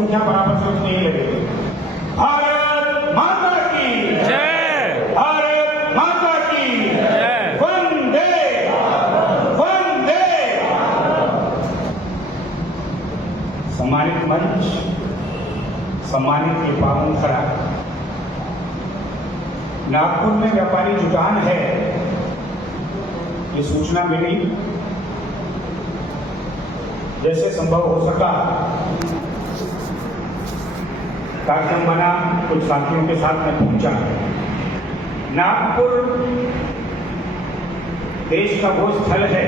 संख्या बराबर से उतनी ही लगेगी। भारत माता की जय। भारत माता की जय। वंदे वंदे। सम्मानित मंच, सम्मानित ये पावन खड़ा, नागपुर में व्यापारी जुटान है, ये सूचना मिली। जैसे संभव हो सका कार्यक्रम बना, कुछ साथियों के साथ मैं पहुंचा। नागपुर देश का वो स्थल है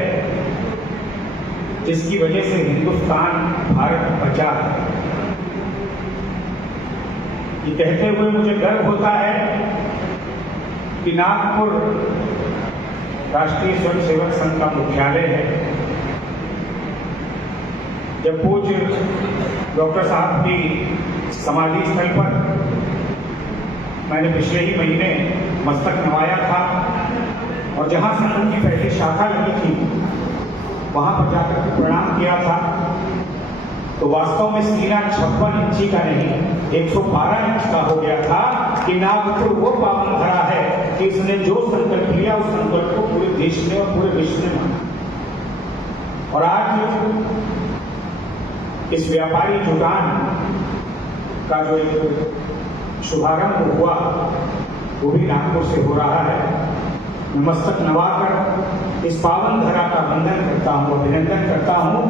जिसकी वजह से हिंदुस्तान भारत बचा है। ये कहते हुए मुझे गर्व होता है कि नागपुर राष्ट्रीय स्वयंसेवक संघ का मुख्यालय है। जब पूज्य डॉक्टर साहब की समाधि स्थल पर मैंने पिछले ही महीने मस्तक नवाया था और जहां से उनकी पहली शाखा लगी थी वहां पर जाकर के प्रणाम किया था, तो वास्तव में सीना 56 इंची का नहीं 112 इंच का हो गया था कि नागपुर वो पावन धरा है कि इसने जो संकल्प लिया उस संकल्प को पूरे देश ने और पूरे विश्व ने माना। और आज इस व्यापारी जुटान का जो एक शुभारंभ हुआ वो भी नागपुर से हो रहा है। मैं मस्तक नवाकर इस पावन धरा का वंदन करता हूँ, अभिनंदन करता हूँ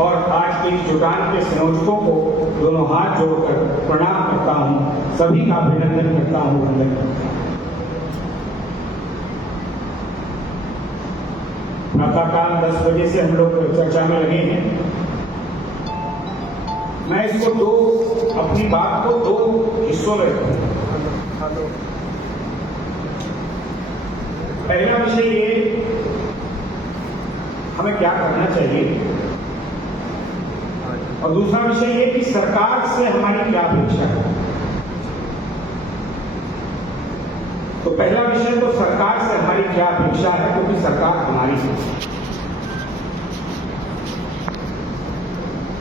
और आज के इस जुटान के संयोजकों को दोनों हाथ जोड़कर प्रणाम करता हूँ, सभी का अभिनंदन करता हूँ, वंदन करता हूँ। प्रातःकाल 10 बजे से हम लोग चर्चा में लगे हैं। मैं इसको अपनी बात को 2 हिस्सों में रखूंगा। पहला विषय ये, हमें क्या करना चाहिए, और दूसरा विषय ये कि सरकार से हमारी क्या अपेक्षा है। तो पहला विषय तो सरकार से हमारी क्या अपेक्षा है, क्योंकि सरकार हमारी है।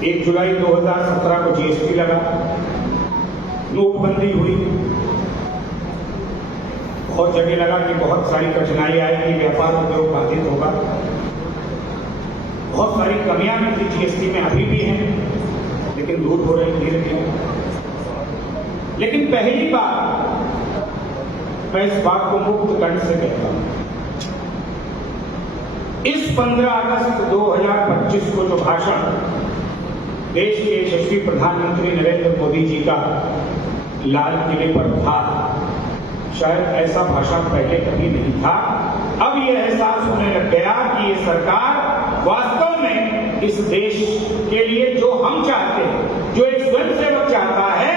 1 जुलाई 2017 को जीएसटी लगा, नोटबंदी हुई, बहुत जगह लगा कि बहुत सारी कठिनाई आएगी, व्यापार उद्योग बाधित होगा, बहुत सारी कमियां भी जीएसटी में अभी भी हैं, लेकिन दूर हो रही धीरे धीरे। लेकिन पहली बार मैं इस बात को मुक्त कंठ से कहता हूं, इस 15 अगस्त 2025 को जो भाषण देश के यशस्वी प्रधानमंत्री नरेंद्र मोदी जी का लाल किले पर था, शायद ऐसा भाषण पहले कभी नहीं था। अब यह एहसास होने लग गया कि ये सरकार वास्तव में इस देश के लिए जो हम चाहते हैं, जो एक स्वयंसेवक चाहता है,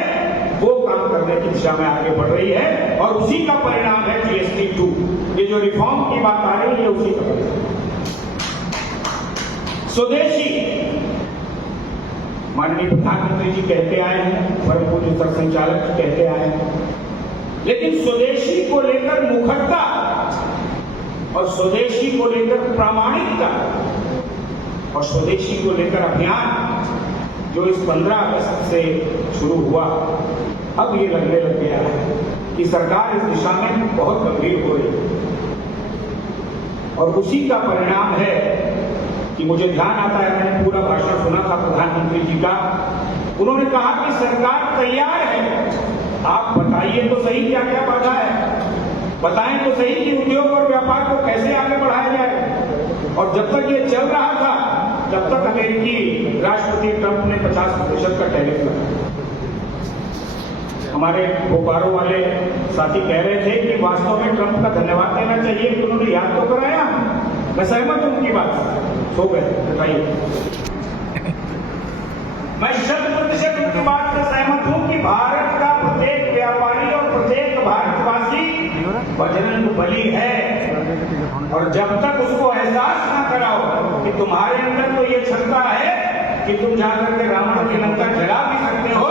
वो काम करने की दिशा में आगे बढ़ रही है। और उसी का परिणाम है जीएसटी 2। ये जो रिफॉर्म की बात आ रही है, उसी का परिणाम। स्वदेशी माननीय प्रधानमंत्री जी कहते आए हैं, परम पूज्य सर संचालक जी कहते आए हैं, लेकिन स्वदेशी को लेकर मुखरता और स्वदेशी को लेकर प्रामाणिकता और स्वदेशी को लेकर अभियान जो इस 15 अगस्त से शुरू हुआ, अब ये लगने लग गया है कि सरकार इस दिशा में बहुत गंभीर हो रही है। और उसी का परिणाम है कि मुझे ध्यान आता है, मैंने पूरा भाषण सुना था प्रधानमंत्री जी का। उन्होंने कहा कि सरकार तैयार है, आप बताइए तो सही क्या क्या बाधा है, बताएं तो सही कि उद्योग और व्यापार को कैसे आगे बढ़ाया जाए। और जब तक ये चल रहा था, तब तक अमेरिकी राष्ट्रपति ट्रंप ने 50% का टैरिफ लगाया। हमारे बोकारो वाले साथी कह रहे थे कि वास्तव में ट्रंप का धन्यवाद देना चाहिए कि उन्होंने याद तो कराया। मैं सहमत हूं उनकी बात से। सो गए, बताइए। मैं 100% उनकी बात से सहमत हूं कि भारत का प्रत्येक व्यापारी और प्रत्येक भारतवासी बजरंग बली है। और जब तक उसको एहसास न कराओ कि तुम्हारे अंदर तो ये क्षमता है कि तुम जाकर के रावण की लंका जला भी सकते हो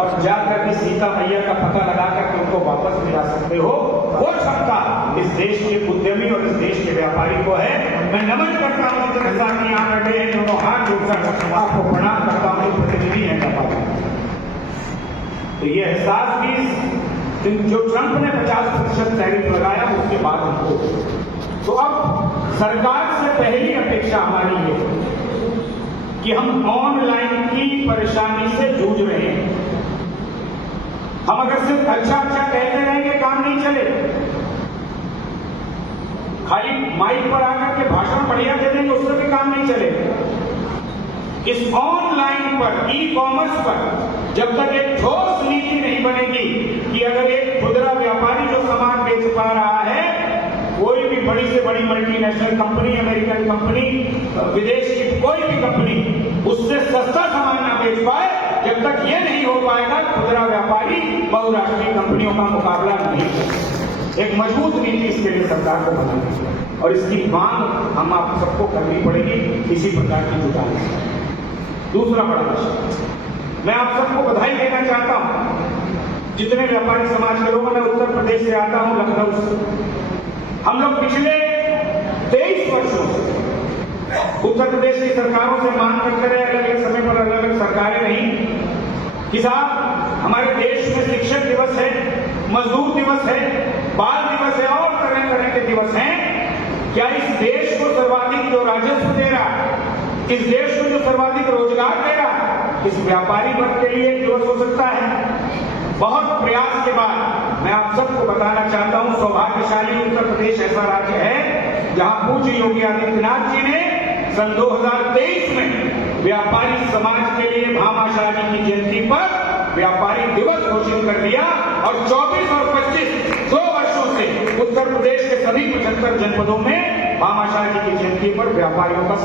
और जाकर के सीता मैया का पता लगा करके उनको वापस मिला सकते हो, वो क्षमता इस देश के उद्यमी और इस देश के व्यापारी को है। मैं नमन करता हूं जितने साथी यहाँ बैठे हैं, दोनों हाथ जोड़कर आपको प्रणाम करता हूं, प्रतिनिधि है। तो ये एहसास भी जो ट्रंप ने 50% टैरिफ लगाया उसके बाद हमको। तो अब सरकार से पहली अपेक्षा हमारी है कि हम ऑनलाइन की परेशानी से जूझ रहे हैं। हम अगर सिर्फ अच्छा कहते रहेंगे काम नहीं चले, खाली माइक पर आकर के भाषण बढ़िया दे देंगे उससे भी काम नहीं चलेगा। इस ऑनलाइन पर, ई कॉमर्स पर जब तक एक ठोस नीति नहीं बनेगी कि अगर एक खुदरा व्यापारी जो सामान बेच पा रहा है, कोई भी बड़ी से बड़ी मल्टीनेशनल कंपनी, अमेरिकन कंपनी, विदेश की कोई भी कंपनी उससे सस्ता सामान ना बेच पाए, जब तक ये नहीं हो पाएगा खुदरा व्यापारी बहुराष्ट्रीय कंपनियों का मुकाबला नहीं कर। एक मजबूत नीति इसके लिए सरकार को बनानी और इसकी मांग हम आप सबको करनी पड़ेगी इसी प्रकार की जुटाई। दूसरा बड़ा विषय, मैं आप सबको बधाई देना चाहता हूं, जितने व्यापारी समाज के लोग, मैं उत्तर प्रदेश से आता हूं, लखनऊ से। हम लोग पिछले 23 वर्षों से उत्तर प्रदेश की सरकारों से मांग करते रहे, अलग अलग समय पर अलग अलग सरकारें रही कि साहब हमारे देश में शिक्षक दिवस है, मजदूर दिवस है, बाल दिवस है और तरह तरह के दिवस हैं। क्या इस देश को सर्वाधिक जो राजस्व दे रहा, इस देश को जो सर्वाधिक रोजगार दे रहा, इस व्यापारी वर्ग के लिए एक दिवस हो सकता है? बहुत प्रयास के बाद मैं आप सबको बताना चाहता हूं, सौभाग्यशाली उत्तर प्रदेश ऐसा राज्य है जहां पूज्य योगी आदित्यनाथ जी ने सन 2023 में व्यापारी समाज के लिए भामाशाह जी की जयंती पर व्यापारी दिवस घोषित कर दिया और 24 और 25 2 वर्षों से उत्तर प्रदेश के सभी 75 जनपदों में भामाशाह जी की जयंती पर व्यापारियों का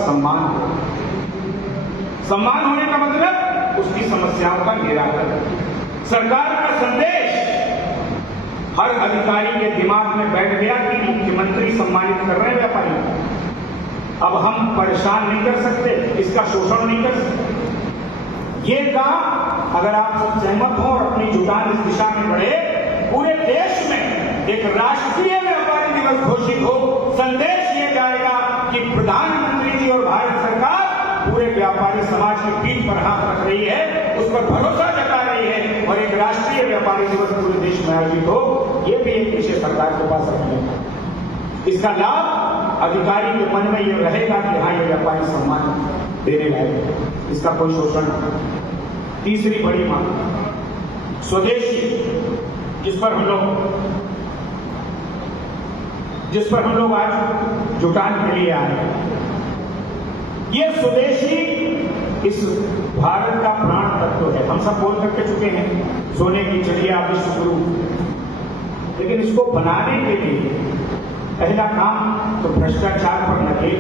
सम्मान होने का मतलब उसकी समस्याओं का निराकरण। सरकार का संदेश हर अधिकारी के दिमाग में बैठ गया कि मुख्यमंत्री सम्मानित कर रहे हैं व्यापारी, अब हम परेशान नहीं कर सकते, इसका शोषण नहीं कर सकते। ये काम अगर आप सब सहमत हो और अपनी जुटान इस दिशा में बढ़े, पूरे देश में एक राष्ट्रीय व्यापारी दिवस घोषित हो, संदेश ये जाएगा कि प्रधानमंत्री जी और भारत सरकार पूरे व्यापारी समाज की पीठ पर हाथ रख रही है, उस पर भरोसा जता रही है और एक राष्ट्रीय व्यापारी दिवस पूरे देश में आयोजित हो, ये भी एक विषय सरकार के पास रखने का। इसका लाभ अधिकारी के मन में ये रहेगा कि हाँ ये व्यापारी सम्मान देने लायक है, इसका कोई शोषण नहीं। तीसरी बड़ी मांग स्वदेशी, जिस पर हम लोग आज जुटान के लिए आए हैं। ये स्वदेशी इस भारत का प्राण तत्व है। हम सब बोल करके चुके हैं सोने की चिड़िया विश्व गुरु, लेकिन इसको बनाने के लिए पहला काम तो भ्रष्टाचार पर नकेल,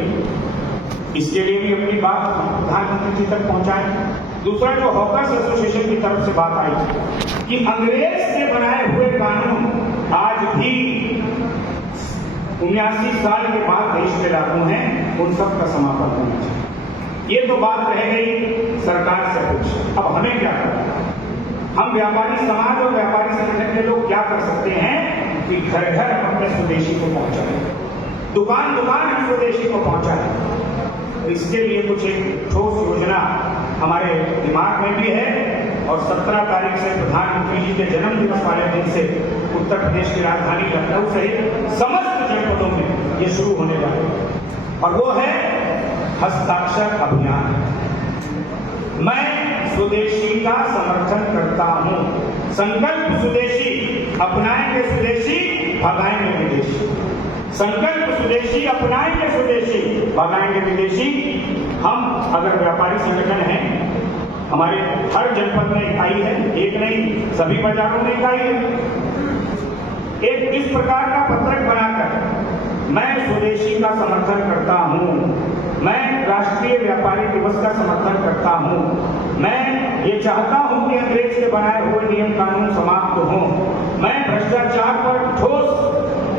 इसके लिए भी अपनी बात प्रधानमंत्री जी तक पहुंचाएं। दूसरा, जो हॉकर्स एसोसिएशन की तरफ से बात आई कि अंग्रेज से बनाए हुए कानून आज भी 79 साल के बाद देश में लागू हैं, उन सब का समापन होना चाहिए। ये तो बात रह गई सरकार से कुछ। अब हमें क्या करना है? हम व्यापारी समाज और व्यापारी संगठन के लोग क्या कर सकते हैं कि घर घर हम अपने स्वदेशी को पहुंचाएं, दुकान दुकान हम स्वदेशी को पहुंचाएं। तो इसके लिए कुछ एक ठोस योजना हमारे दिमाग में भी है और 17 तारीख से प्रधानमंत्री जी के जन्म दिवस वाले दिन से उत्तर प्रदेश की राजधानी लखनऊ सहित समस्त जनपदों में ये शुरू होने वाला है और वो है हस्ताक्षर अभियान। मैं स्वदेशी का समर्थन करता हूं। संकल्प स्वदेशी, अपनाएंगे स्वदेशी, भगाएंगे विदेशी। संकल्प स्वदेशी, अपनाएंगे स्वदेशी, भगाएंगे विदेशी। हम अगर व्यापारी संगठन हैं, हमारे हर जनपद में इकाई है, एक नहीं सभी बाजारों में इकाई है। एक इस प्रकार का पत्रक बनाकर मैं स्वदेशी का समर्थन करता हूं, मैं राष्ट्रीय व्यापारी दिवस का समर्थन करता हूं, मैं ये चाहता हूं कि अंग्रेज के बनाए हुए नियम कानून समाप्त हों, मैं भ्रष्टाचार पर ठोस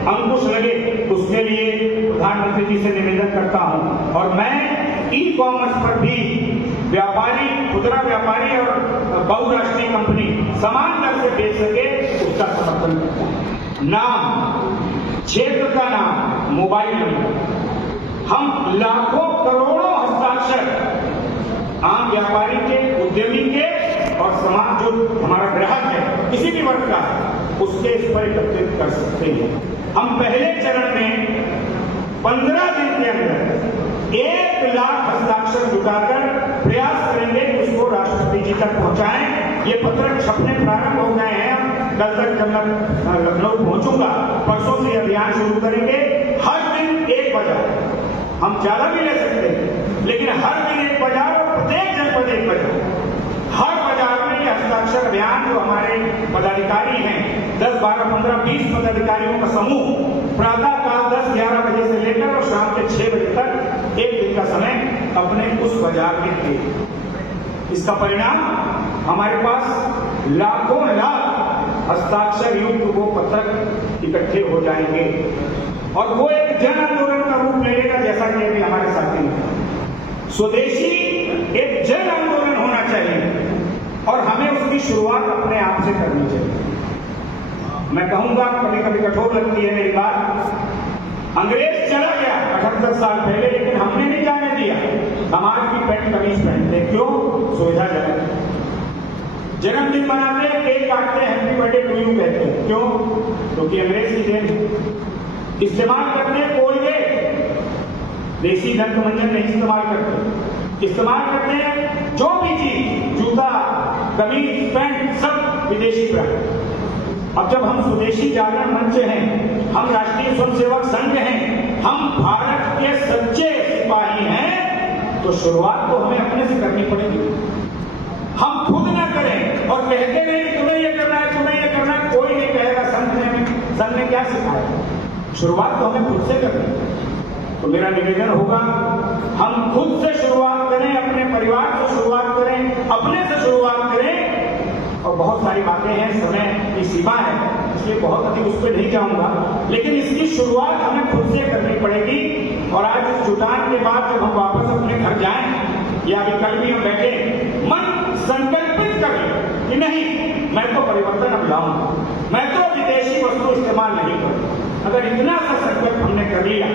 अंकुश लगे उसके लिए प्रधानमंत्री जी से निवेदन करता हूं और मैं ई कॉमर्स पर भी व्यापारी, खुदरा व्यापारी और बहुराष्ट्रीय कंपनी समान दर से बेच सके उसका समर्थन करता हूं। नाम, क्षेत्र का नाम, मोबाइल नंबर, हम लाखों करोड़ों हस्ताक्षर आम व्यापारी के, उद्यमी के और समाज जो हमारा ग्राहक है किसी भी वर्ग का, उसके इस पर एकत्रित कर सकते हैं। हम पहले चरण में 15 दिन के अंदर 1 लाख हस्ताक्षर जुटाकर प्रयास करेंगे कि उसको राष्ट्रपति जी तक पहुंचाएं। ये पत्र छपने प्रारंभ हो गए हैं। कल तक जब मैं लखनऊ पहुंचूंगा, परसों से अभियान शुरू करेंगे। हर दिन 1 बाजार, हम ज्यादा भी ले सकते हैं, लेकिन हर दिन 1 बाजार और प्रत्येक जनपद 1 बाजार। हर बाजार में ये हस्ताक्षर अभियान जो हमारे पदाधिकारी हैं, 10, 12, 15, 20 पदाधिकारियों का समूह प्रातः काल 10-11 बजे से लेकर और शाम के 6 बजे तक 1 दिन का समय अपने उस बाजार में दे। इसका परिणाम हमारे पास लाखों लाख हस्ताक्षर युक्त वो पत्रक इकट्ठे हो जाएंगे और वो एक जन आंदोलन का रूप ले लेगा, जैसा कि अभी हमारे साथी हैं। स्वदेशी एक जन आंदोलन होना चाहिए और हमें उसकी शुरुआत अपने आप से करनी चाहिए। मैं कहूंगा, कभी कभी कठोर लगती है मेरी बात, अंग्रेज चला गया 78 साल पहले, लेकिन हमने नहीं जाने दिया। हम आज भी पैंट कमीज पहनते, क्यों? सुविधाजनक। जन्मदिन मनाते हैं, केक काटते हैं, हैप्पी बर्थडे टू यू कहते हैं, क्यों? क्योंकि अंग्रेज की देन। इस्तेमाल करते हैं कोलगेट, देसी दंत मंजन नहीं इस्तेमाल करते। इस्तेमाल करते हैं जो भी चीज, जूता, कमीज, पैंट, सब विदेशी ब्रांड। अब जब हम स्वदेशी जागरण मंच हैं, हम राष्ट्रीय स्वयंसेवक संघ हैं, हम भारत के सच्चे सिपाही हैं, तो शुरुआत तो हमें अपने से करनी पड़ेगी। हम खुद ना करें और कहते नहीं तुम्हें ये करना है, तुम्हें ये करना है, कोई नहीं कहेगा। संघ ने क्या सिखाया? शुरुआत तो हमें खुद से करनी है। तो मेरा निवेदन होगा, हम खुद से शुरुआत करें, अपने परिवार से शुरुआत करें, अपने से शुरुआत करें। और बहुत सारी बातें हैं, समय की सीमा है, इसलिए बहुत अधिक उस पर नहीं जाऊंगा, लेकिन इसकी शुरुआत हमें खुद से करनी पड़ेगी। और आज इस जुटान के बाद जब हम वापस अपने घर जाएं, या अभी कल भी हम बैठे, मन संकल्पित करें कि नहीं, मैं तो परिवर्तन अब लाऊंगा, मैं तो विदेशी वस्तु इस्तेमाल नहीं करूंगा। अगर इतना सा संकल्प हमने कर लिया,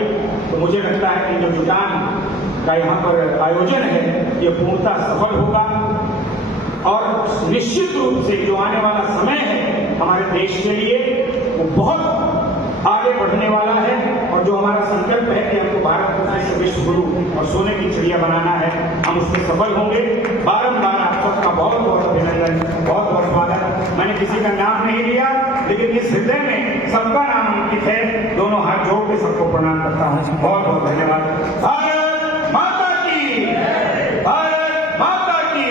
तो मुझे लगता है कि जो जुटान का यहाँ पर आयोजन है, ये पूर्णतः सफल होगा। और निश्चित रूप से जो आने वाला समय है हमारे देश के लिए, वो बहुत आगे बढ़ने वाला है। और जो हमारा संकल्प है कि हमको भारत को फिर से विश्व गुरु और सोने की चिड़िया बनाना है, हम उसमें सफल होंगे। बारंबार आप सबका बहुत बहुत अभिनंदन, बहुत बहुत स्वागत। मैंने किसी का नाम नहीं लिया, लेकिन इस हृदय में सबका नाम अंकित है। दोनों हाथ जोड़ के सबको प्रणाम करता हूँ। बहुत बहुत धन्यवाद। भारत माता की, भारत माता की।